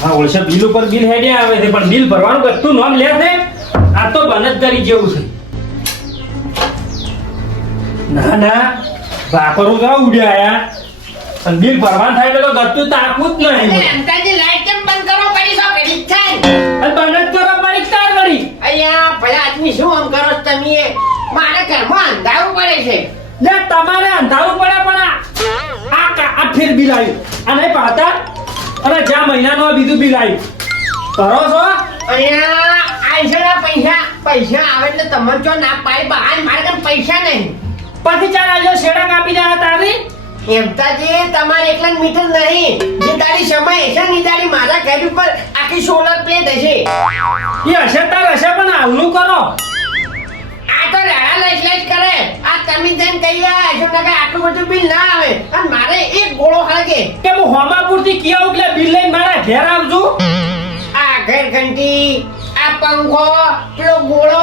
હા ઓળશે બિલ ઉપર બિલ હેડે આવે છે પણ બિલ ભરવાનું બધું નોમ લે છે? આ તો બનત કરી જેવું છે. ના ના વાપરું તો ઉડ્યા આયા. પણ બિલ ભરવાનું થાય તો ગતું તાકવું જ નહીં. અંતાજી લાઈટ કેમ બંધ કરો? પડી છો ઘડી થાય. અને બનત કરો પડી તાર વળી. અહીંયા ભલા આદમી શું આમ કરો છો તમે? મારે ઘરમાં અંધારું પડે છે. લે તમારે અંધારું પડે પણ આ આ આ ફેર બિલ આવ્યું. અને પાતા અને જ્યાં મહિનાનો બીજું બિલ આવ્યું કરો છો? અહીંયા આઈસરા પૈસા. પૈસા આવે એટલે તમને જો ના પાઈ બહાર મારે કાંઈ પૈસા નહીં. પછી ચાલ આજો શેડા કાપી દેવા તારી. એમતાજી તમારે એકલા મીટર નહીં. જે તારી સમય હશે ને તારી મારા ઘર ઉપર આખી સોલર પ્લેટ હશે. એ હશે તાર હશે પણ તમે જેમ કહી રહ્યા છો કે આટલું બધું બિલ ના આવે. અને મારે એક ગોળો હળગે કે હું હોમાપુરથી કિયા એટલે બિલ લઈને મારા ઘેર આવજો? આ ઘર ઘંટી આ પંખો પેલો ગોળો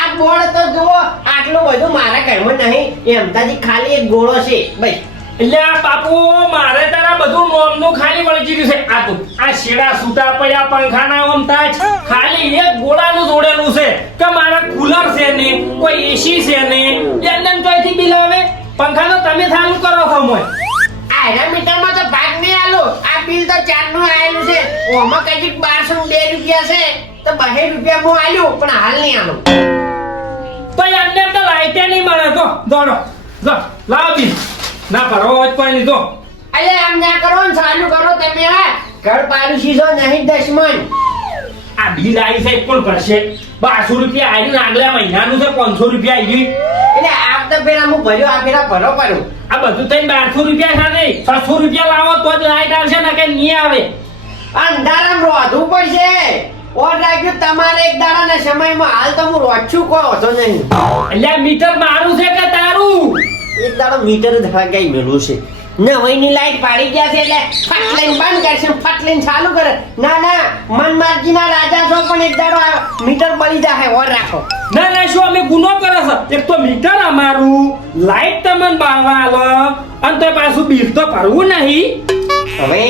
આ બોર્ડ તો જુઓ આટલું બધું મારા ઘરમાં નહીં. એમતાજી ખાલી એક ગોળો છે. બસ. એટલે આ બાપુ મારે તારા બધું નોમનું ખાલી મળી ગયું છે. આ તો આ શેડા સૂતા પડ્યા પંખાના ઓમ તાજ. ખાલી એક ગોળાનું જોડેલું છે. કે મારા કુલર છે ને કોઈ એસી છે ને પંખાનો તમે ચાલુ કરો છો મોય. આ એના મીટરમાં તો ભાગ નહીં આલો. આ બિલ તો ચારનું આયેલું છે. ઓમાં કંઈક બારસો બે રૂપિયા છે. તો બહે રૂપિયા હું આલ્યો પણ હાલ નહીં આલો. તો એમને એમ તો લાઈટે નહીં મળે. તો દોડો. જો લાવ બિલ. ના ભરવો હોય પણ તો અલે આમ ના કરો ને ચાલુ કરો તમે આ ઘર પાડું શીશો નહીં દશમન. આ બિલ આવી છે કોણ ભરશે બારસો રૂપિયા આવ્યું આગલા મહિનાનું છે પાંચસો રૂપિયા આવી એટલે આ તો પેલા હું ભર્યો આ પેલા ભરો પડ્યો. આ બધું થઈ બારસો રૂપિયા સાથે છસો રૂપિયા લાવો તો જ લાઈટ આવશે ને કે નહીં આવે. અંધારામ રોધવું પડશે. ઓર રાખ્યું તમારે એક દાડાના સમયમાં હાલ તો હું રોજું કહો હોતો નહીં. એટલે મીટર મારું છે કે તારું? એક દાડો મીટર જ હગાઈ મેળવું છે. નવાઈની લાઈટ પાડી ગયા છે એટલે ફટ લઈને બંધ કરશે ને ફટ લઈને ચાલુ કરે. ના ના મનમાર્જીના રાજા છો પણ એક દાડો મીટર બળી જાય ઓર રાખો. ના ના શું અમે ગુનો કરે છે? એક તો મીટર અમારું લાઈટ તમને બાળવા આલો અને તો પાછું બિલ તો ભરવું નહીં. હવે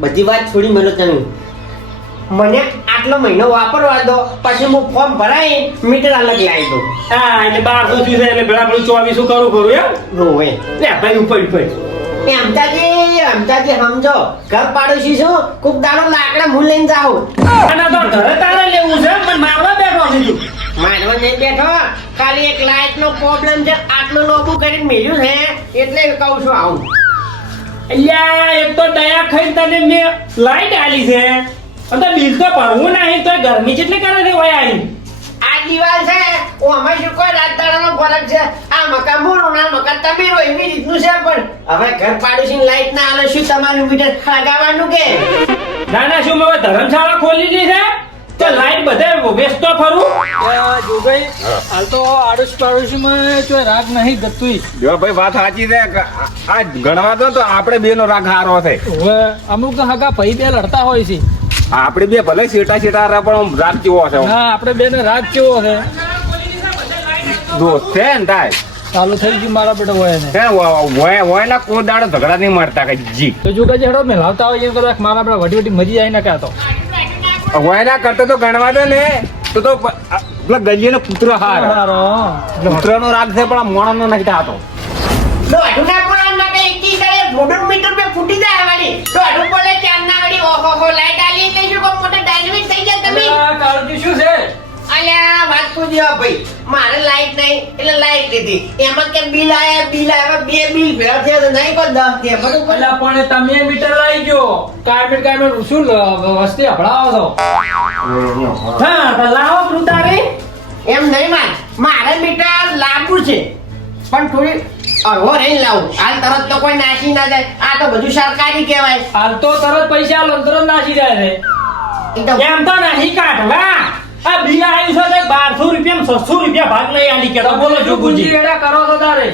બધી વાત છોડી મને તમે. મને આટલો મહિનો વાપરવા દો પછી હું ફોર્મ ભરાય મીટર અલગ લાવી દઉં. હા એટલે બારસો થયું છે એટલે ભેળા ભેળું ચોવીસો કરું કરું એમ? હોય ભાઈ ઉપર ઉપર. એમતાજી એમતાજી સમજો ઘર પાડોશી છું કોક દાડો લાકડા હું લઈને જાઉં અને તો ઘરે તારે લેવું છે પણ મારવા બેઠો છું મારવા નહીં બેઠો ખાલી એક લાઈટ નો પ્રોબ્લેમ છે આટલું લોબું કરીને મેળ્યું છે એટલે કહું છું આવું. અલ્યા એક તો દયા ખાઈ તને મેં લાઈટ આલી છે. અને તો બિલ તો ભરવું નહીં તો ગરમી જેટલી કરે છે ઓય આઈ? આ દિવાલ છે. ઓમાં શું કોઈ રાજદાડાનો ફરક છે? આ મકાન મોરું ના મકાન તમે રહો એવી રીતનું છે પણ હવે ઘર પાડોશી લાઈટ ના આલે શું તમારું મીટર લગાવવાનું કે? ના ના શું મેં ધર્મશાળા ખોલી દીધી છે? તો લાઈટ બધે વેચતો ફરું? જોગઈ હાલ તો આડોશ પાડોશીમાં કોઈ રાગ નહીં ગતુંય જો ભાઈ વાત સાચી છે. આ ગણવા તો આપણે બે નો રાગ હારો છે. હવે અમુક તો હગા ભાઈ બે લડતા હોય છે. આપણે બે ભલે શેટા શેટા રહ્યા પણ રાગ કેવો છે હા આપણે બે ને રાગ કેવો છે? દોસ્ત છે ને તાય ચાલુ થઈ ગયું મારા બેટા હોય ને હોય વય ના કોઈ દાડો ઝઘડા નહીં મારતા કે જી. તો જોગા હેડો મેલાવતા હોય એમ કદાચ મારા બેટા વટી વટી મરી જાય ને કાં તો. વય ના કરતો તો ગણવા દે ને. તો તો પેલા ગજીએ નો પુત્ર હાર હારો. પુત્ર નો રાગ છે પણ આ મોણો નો નથી થતો કરે મીટર પે ફૂટી જાય વાળી દોઢું પડે ચાર ના વાળી ઓહો હો લાઈટ આલી એટલે શું કોઈ મોટો ડાયનેમિક થઈ ગયા તમે? કાળજી શું છે? અલ્યા વાત પૂછ્યો ભાઈ મારે લાઈટ નહીં એટલે લાઈટ લીધી. એમાં કે બિલ આયા? બિલ આયા બે બિલ ભેગા થયા તો નહીં કોઈ દસ થયા બરોબર? અલ્યા પણ તમે મીટર લાવી ગયો. કાર્પેટ કાયમેટ શું વસ્તી હભળાવો છો? હા લાવો કૃતારી એમ નહીં માર મારે મીટર લાવવું છે. પણ થોડી અરવો રહીને લાવું. હાલ તરત તો કોઈ નાસી ના જાય. આ તો બધું સરકારી કહેવાય. હાલ તો તરત પૈસા આલો તરત નાસી જાય છે. એમ તો નહીં કાઢવા આ બિલ આવ્યું છે બારસો રૂપિયા છસો રૂપિયા ભાગ નહીં આલી કે બોલો જોગુજી. એડા કરો તો તારે.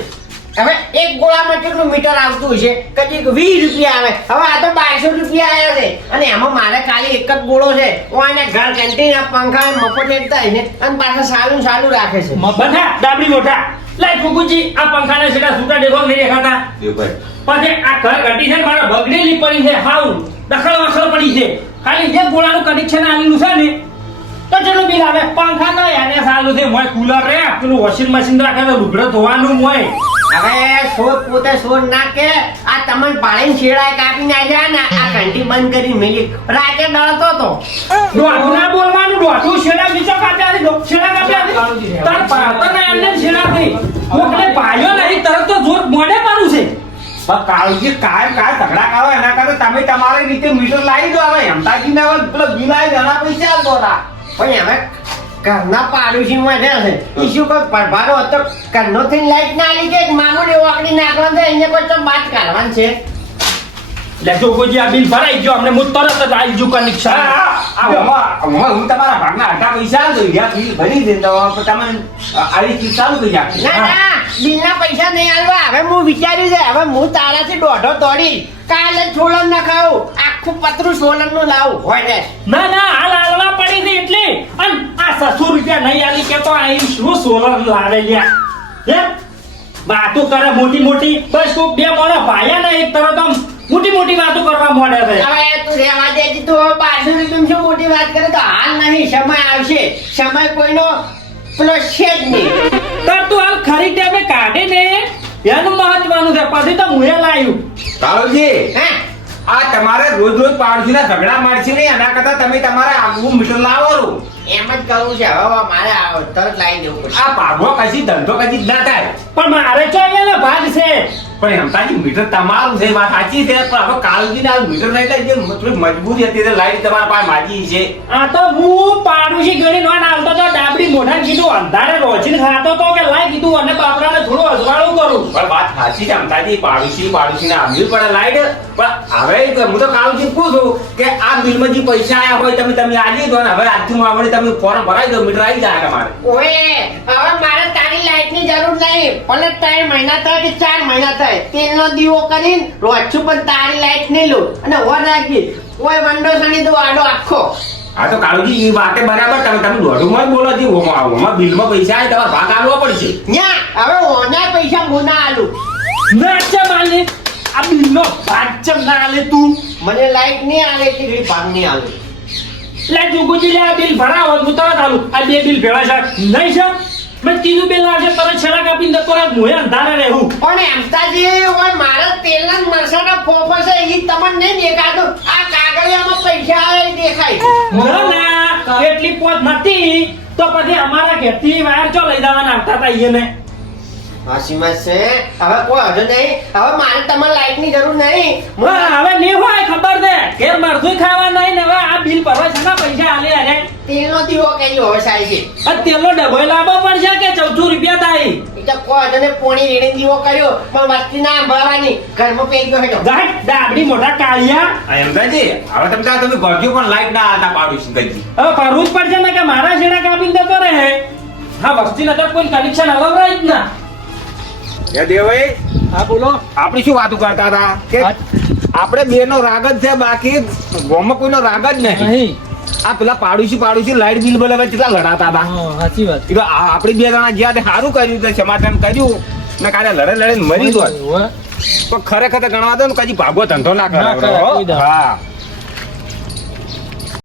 હવે એક ગોળા કેટલું મીટર આવતું હશે. કદી વીસ રૂપિયા આવે. હવે આ તો બારસો રૂપિયા આવ્યા છે. અને એમાં મારે ખાલી એક જ ગોળો છે. ઓને ઘર કેન્ટીન પંખા મફત ને અને પાછા સારું સારું રાખે છે. બધા ડાબડી મોટા. લાઈ ફુકુજી આ પંખાના છેડા છૂટા દેખો નહીં દેખાતા. પછી આ ઘર ઘટી છે મારા બગડેલી પડી છે હાવ દખલ વખલ પડી છે. ખાલી એક ગોળાનું કનેક્શન આવેલું છે ને તો ચલો બિલ આવે? પંખા તો એને સારું છે. મોય કુલર રે. પેલું વોશિંગ મશીન રાખે તો લુગડો ધોવાનું મોય. હવે શોધ પોતે શોધ ના કે આ તમને પાણી છેડાય કાપી નાખ્યા ને આ ઘંટી બંધ કરી મેલી. રાતે ડળતો તો. ના બોલવાનું પણ એના તમે તમારી રીતે મીટર લાવી દો, હવે હેમતાજી પૈસા પણ હવે ઘરના પાડોશીમાં માં શું કહો પરભારો હતો ઘરનો ના લીધે કે એવો વાકડી નાખવાનું છે એને કોઈ તો બાદ કાઢવાનું છે. લે જો આ બિલ ભરાઈ ગયો. અમને હું તરત જ આવી જુ કનેક્શન હા, તમારા ભાગના અડધા પૈસા આલતો યા બિલ ભરી દે તો તમે આવી ચીજ ચાલુ કરી નાખી. ના ના બિલના પૈસા નહીં આલવા. હવે હું વિચાર્યું છે હવે હું તારાથી દોઢો તોડી. કાલે છોલન ના ખાવું આખું પતરું છોલનનું લાવું. હોય ને? ના ના હાલ હાલવા પડી હતી એટલે. અને આ સસુ રૂપિયા નહીં આલી કે તો અહીં શું સોલન લાવે લ્યા? હે? વાતો કરે મોટી મોટી બસ કોક બે મોણો ભાયા ને એક તરત આમ. મોટી મોટી વાતો કરવા માંડે છે. હવે તું દે તું શું મોટી વાત કરે તો હાલ નહીં સમય આવશે. સમય કોઈનો પેલો છે જ નહીં. તાર તું હાલ ખરી ટાઈમે કાઢે ને. એનું મહત્વનું છે. પછી તો મુએ લાયું. કાળુજી હે? આ તમારે રોજ રોજ પાડોશીના ઝઘડા મારશે નહીં એના કરતા તમે તમારે આગવું મીટર લાવો. એમ જ કરવું છે. હવે મારે આ તરત લાવી દેવું આ ભાગવો કશી ધંધો કશી જ ના થાય. પણ મારે એનો ભાગ છે. પણ હેમતાજી મીટર તમારું છે વાત સાચી છે, પણ હવે કાલજી ના મીટર નહીં થાય જે થોડી મજબૂરી હતી, એટલે લાઈટ તમારા પાસે માજી છે. આ તો હું પાડોશી ગણી નોન આવતો તો ડાબડી મોઢા કીધું, અંધારે રોજીને ખાતો તો કે લાઈ કીધું, અને બાપરાને થોડું અજવાળું કરું પણ વાત સાચી છે હેમતાજી પાડોશી પાડોશીને આવ્યું પડે લાઈટ. પણ હવે હું તો કાલજી પૂછું કે આ બિલમાં જે પૈસા આયા હોય, તમે તમે આલી દો ને હવે આજથી મામલે તમે ફોર્મ ભરાઈ દો, મીટર આવી જાય તમારે. ઓએ, હવે મારે તારી લાઈટની જરૂર નહીં. ભલે ત્રણ મહિના થાય કે ચાર મહિના થાય, તેલનો દીવો કરીને રોજ છું, પણ તારી લાઈટ નહીં લો અને ઓર રાખી, કોઈ વંડો સણી દો, આડો આખો. હા તો કાળુજી એ વાતે બરાબર. તમે તમે દોઢુમાં જ બોલો છો ઓમાં બિલમાં પૈસા આવે તમારે ભાગ આલવો પડશે. ન્યા હવે ઓના પૈસા હું ના આલું. નાચે માલે આ બિલનો ભાગ ચમ ના આલે તું? મને લાઈટ નહીં આલે કે ભાગ નહીં આલે. લે જુગુજી લે આ બિલ ભરાવો હું તરત આલું. આ બે બિલ ભેળા છે. નહીં છે? મેં ત્રીજું બિલ આવશે તરત છેડા કાપીને તો મોયા અંધારે રહેવું. પણ એમતાજી હોય મારા તેલના ને મરસાના ફોફા છે ઈ તમને નહીં દેખાતું આ કાગળિયામાં પૈસા આવે ઈ દેખાય ના ના એટલી પોત નથી તો પછી અમારા ઘેરથી વાયર ચો લઈ જવાના. આવતા હતા ઈને હાસીમાં છે? હવે કોઈ હજુ નહીં. હવે મારે તમારે લાઈટની જરૂર નહીં. હા, હવે નહીં હોય ખબર છે. મરધું ખાવા નહીં ને હવે આ બિલ ભરવા છે પૈસા આલે અરે. તેલનો દીવો કઈ હવે સારી છે આ ડબ્બો લાવવો પડશે કે ચૌદસો રૂપિયા થાય? એ તો કોઈ નહીં પોણી રેડી દીવો કર્યો. પણ મસ્તી ના ભરવાની ઘરમાં પેઈ ગયો હેડો ગાંઠ ડાબડી મોટા કાળિયા. આ હેમતાજી હવે તમે ત્યાં તમે ભરજો પણ લાઈટ ના આતા છું કઈ હવે ભરવું જ પડશે ને કે મારા છેડા કાપી જતો રહે? હા વસ્તી નતા કોઈ કનેક્શન અલગ જ ના. એ દેવાઈ હા બોલો. આપણે શું વાત કરતા હતા? કે આપણે બે નો રાગ જ છે બાકી ગામમાં કોઈનો રાગ જ નહીં. આ પેલા પાડોશી પાડોશી લાઈટ બિલ બોલે કેટલા લડાતા હતા. સાચી વાત. એ આપણે બે જણા જ્યાં સારું કર્યું તે સમાધાન કર્યું. ને કાલે લડે લડે મરી ગયો. પણ ખરેખર ગણવા દો ને કદી ભાગવો ધંધો ના ના કરે કરે, હા.